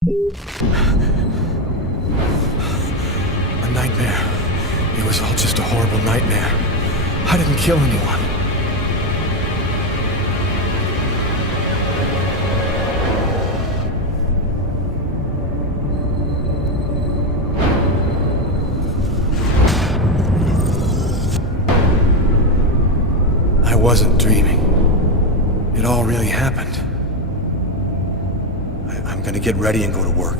A nightmare. It was all just a horrible nightmare. I didn't kill anyone. I wasn't dreaming. It all really happened. I'm gonna get ready and go to work.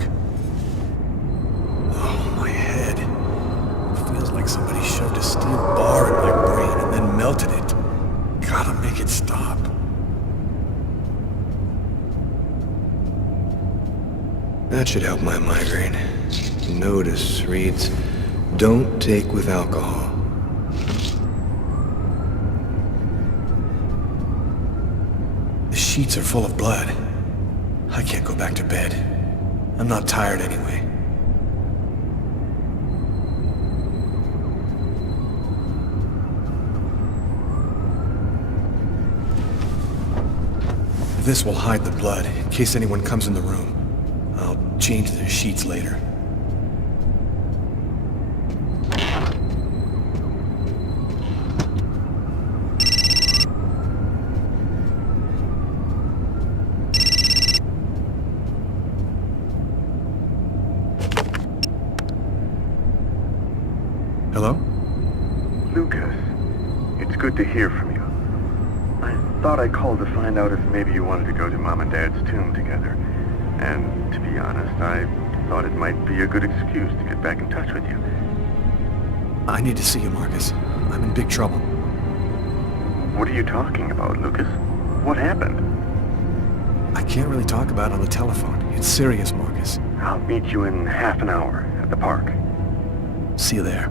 Oh, my head. Feels like somebody shoved a steel bar in my brain and then melted it. Gotta make it stop. That should help my migraine. Notice reads, "Don't take with alcohol." The sheets are full of blood. I can't go back to bed. I'm not tired anyway. This will hide the blood, in case anyone comes in the room. I'll change the sheets later. Hello? Lucas, it's good to hear from you. I thought I called to find out if maybe you wanted to go to Mom and Dad's tomb together. And to be honest, I thought it might be a good excuse to get back in touch with you. I need to see you, Marcus. I'm in big trouble. What are you talking about, Lucas? What happened? I can't really talk about it on the telephone. It's serious, Marcus. I'll meet you in half an hour at the park. See you there.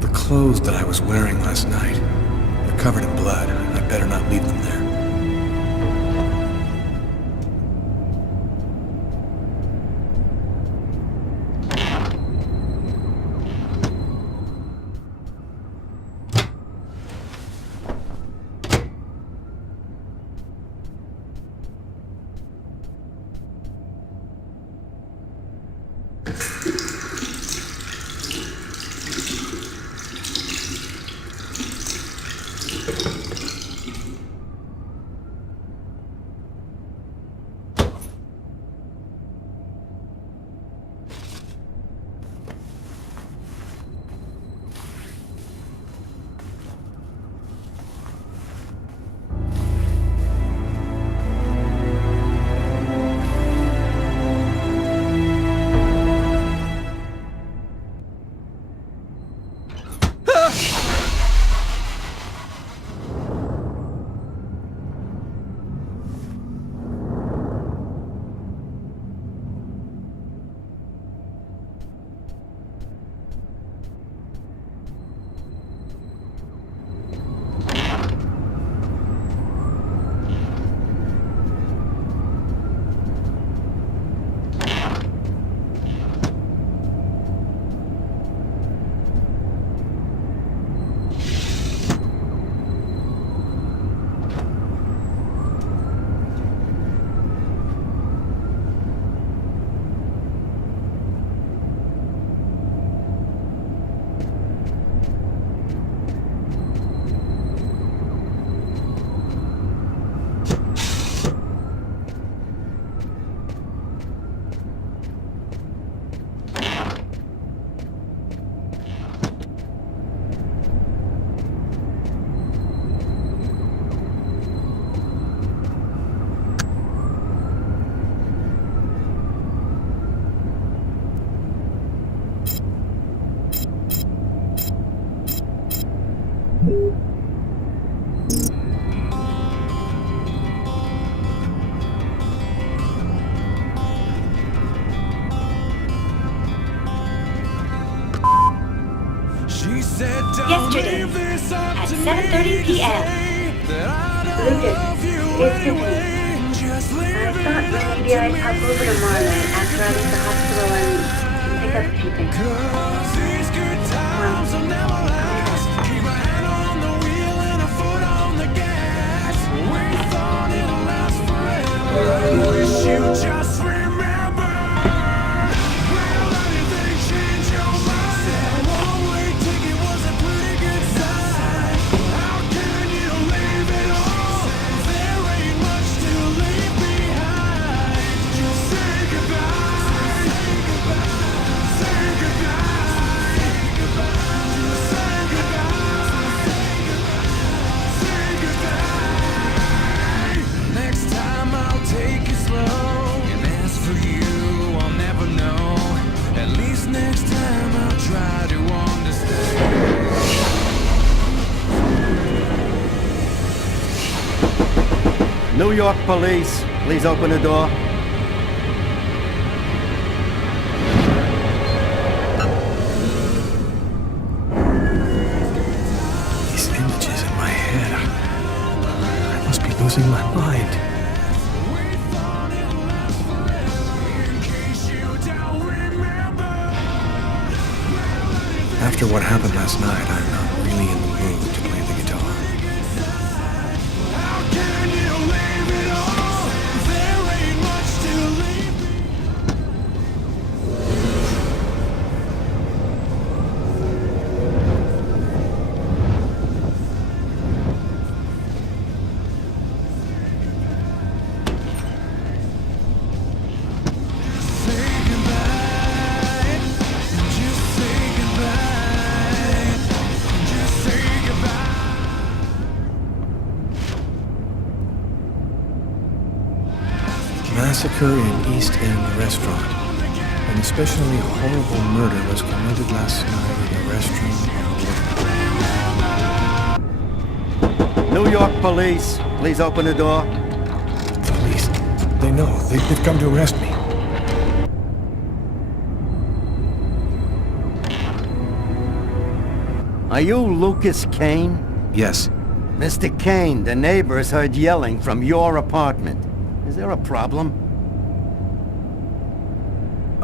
The clothes that I was wearing last night, they're covered in blood. I better not leave them there. Yesterday, at 7:30 p.m., Lucas, it's Tiffany. I thought maybe I'd pop over tomorrow night after I leave the hospital and pick up a few things. Well, Just remember, will anything change your mind? A one-way ticket was a pretty good sign. How can you leave it all? There ain't much to leave behind. Just say goodbye. Say goodbye. Say goodbye. Say goodbye. Just say goodbye. Say goodbye. Next time I'll take it slow. For you, I'll never know. At least next time I'll try to understand. New York police, please open the door. These images in my head. I must be losing my mind. After what happened last night, I'm not really in the mood to play the guitar. How can you leave it all? There ain't much to leave. Say goodbye. Just say goodbye. Just say goodbye. Massacre in East End restaurant. An especially horrible murder was committed last night in a restroom. New York police, please open the door. Police. They know. They've come to arrest me. Are you Lucas Kane? Yes. Mr. Kane, the neighbors heard yelling from your apartment. Is there a problem?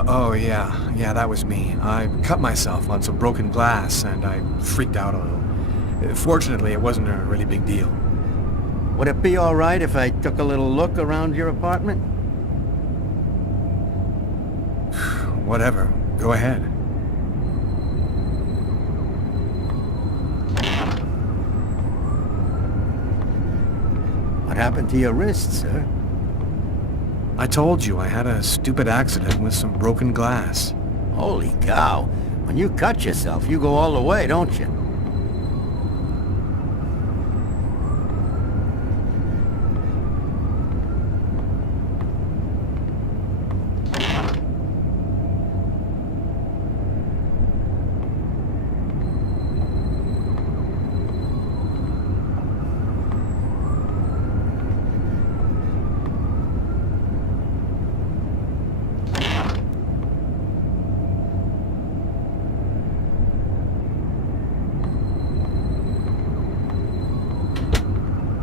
Oh, yeah. Yeah, that was me. I cut myself on some broken glass, and I freaked out a little. Fortunately, it wasn't a really big deal. Would it be all right if I took a little look around your apartment? Whatever. Go ahead. What happened to your wrist, sir? I told you I had a stupid accident with some broken glass. Holy cow. When you cut yourself, you go all the way, don't you?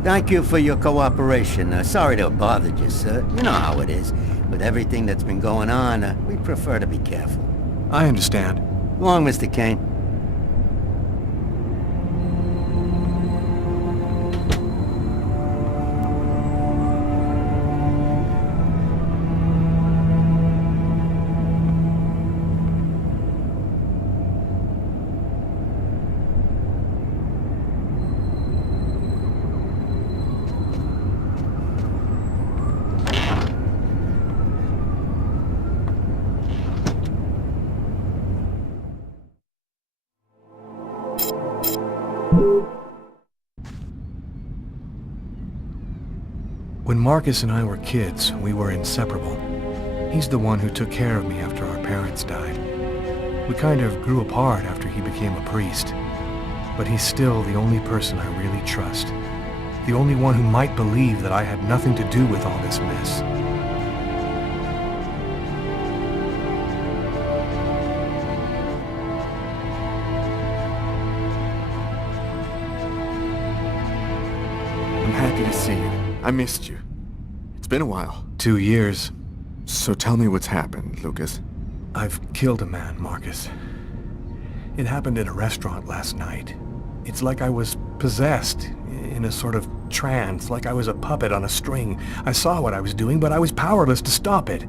Thank you for your cooperation. Sorry to have bothered you, sir. You know how it is. With everything that's been going on, we prefer to be careful. I understand. Go on, Mr. Kane. When Marcus and I were kids, we were inseparable. He's the one who took care of me after our parents died. We kind of grew apart after he became a priest. But he's still the only person I really trust. The only one who might believe that I had nothing to do with all this mess. happy to see you. I missed you. It's been a while. 2 years. So tell me what's happened, Lucas. I've killed a man, Marcus. It happened in a restaurant last night. It's like I was possessed, in a sort of trance, like I was a puppet on a string. I saw what I was doing, but I was powerless to stop it.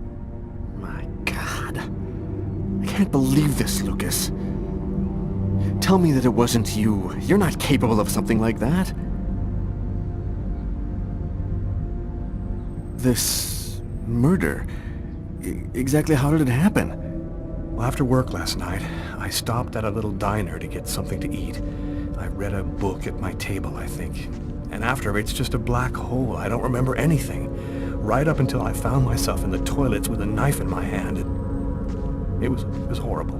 My God. I can't believe this, Lucas. Tell me that it wasn't you. You're not capable of something like that. This murder, exactly how did it happen? Well, after work last night, I stopped at a little diner to get something to eat. I read a book at my table, I think. And after, it's just a black hole. I don't remember anything. Right up until I found myself in the toilets with a knife in my hand. It was horrible.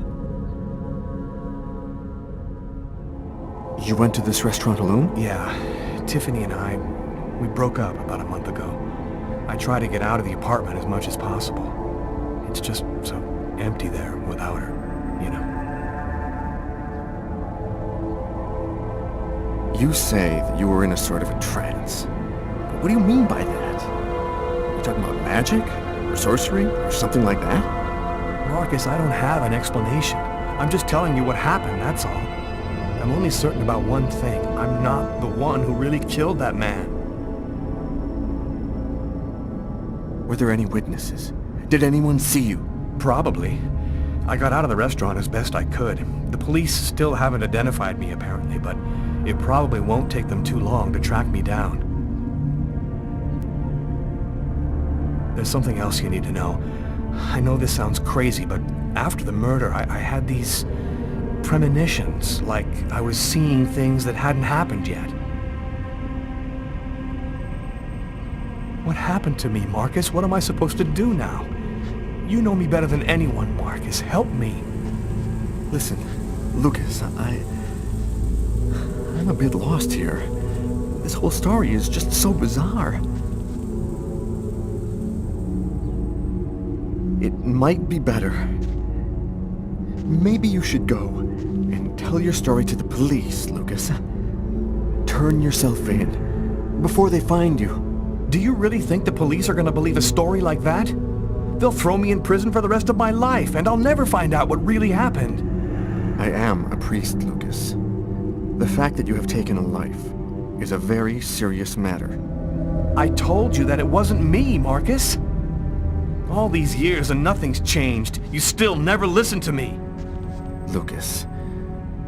You went to this restaurant alone? Yeah, Tiffany and we broke up about a month ago. I try to get out of the apartment as much as possible. It's just so empty there without her, you know. You say that you were in a sort of a trance. But what do you mean by that? You talking about magic? Or sorcery? Or something like that? Marcus, I don't have an explanation. I'm just telling you what happened, that's all. I'm only certain about one thing. I'm not the one who really killed that man. Were there any witnesses? Did anyone see you? Probably. I got out of the restaurant as best I could. The police still haven't identified me, apparently, but it probably won't take them too long to track me down. There's something else you need to know. I know this sounds crazy, but after the murder, I had these premonitions, like I was seeing things that hadn't happened yet. What happened to me, Marcus? What am I supposed to do now? You know me better than anyone, Marcus. Help me. Listen, Lucas, I'm a bit lost here. This whole story is just so bizarre. It might be better. Maybe you should go and tell your story to the police, Lucas. Turn yourself in before they find you. Do you really think the police are going to believe a story like that? They'll throw me in prison for the rest of my life, and I'll never find out what really happened. I am a priest, Lucas. The fact that you have taken a life is a very serious matter. I told you that it wasn't me, Marcus. All these years and nothing's changed. You still never listen to me. Lucas,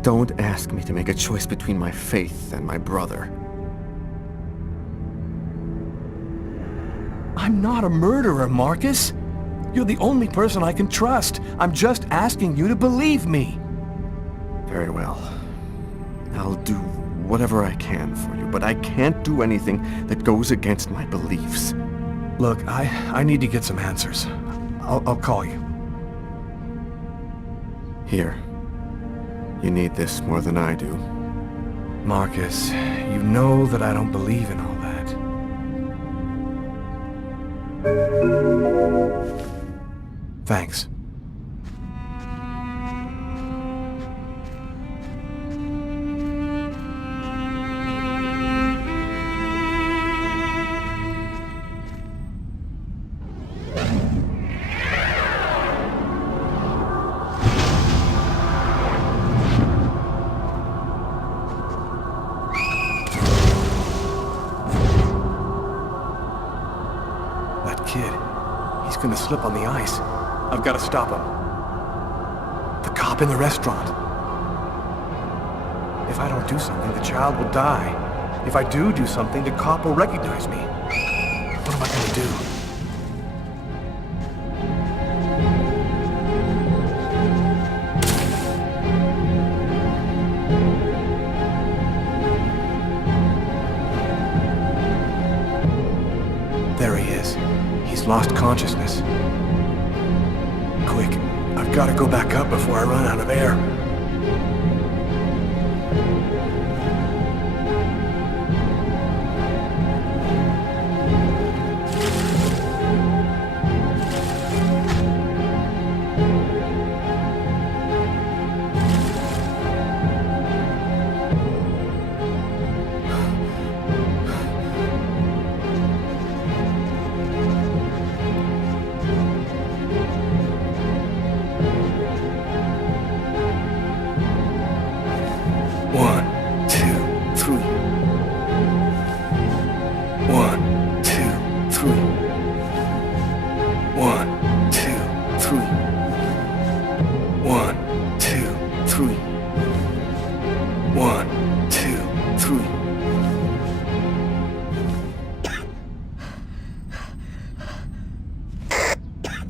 don't ask me to make a choice between my faith and my brother. I'm not a murderer, Marcus. You're the only person I can trust. I'm just asking you to believe me. Very well. I'll do whatever I can for you, but I can't do anything that goes against my beliefs. Look, I need to get some answers. I'll call you. Here. You need this more than I do. Marcus, you know that I don't believe in all that. Thanks. That kid, he's gonna slip on the ice. I've got to stop him. The cop in the restaurant. If I don't do something, the child will die. If I do something, the cop will recognize me. What am I gonna do? There he is. He's lost consciousness. Quick, I've got to go back up before I run out of air.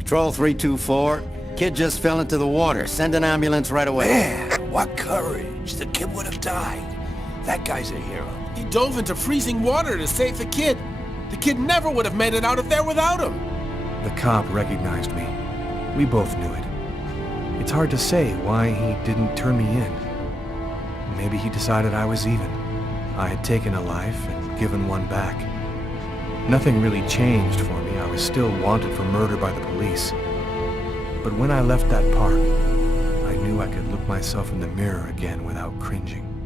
Patrol 324, kid just fell into the water. Send an ambulance right away. Man, what courage. The kid would have died. That guy's a hero. He dove into freezing water to save the kid. The kid never would have made it out of there without him. The cop recognized me. We both knew it. It's hard to say why he didn't turn me in. Maybe he decided I was even. I had taken a life and given one back. Nothing really changed for me. I was still wanted for murder by the police. But when I left that park, I knew I could look myself in the mirror again without cringing.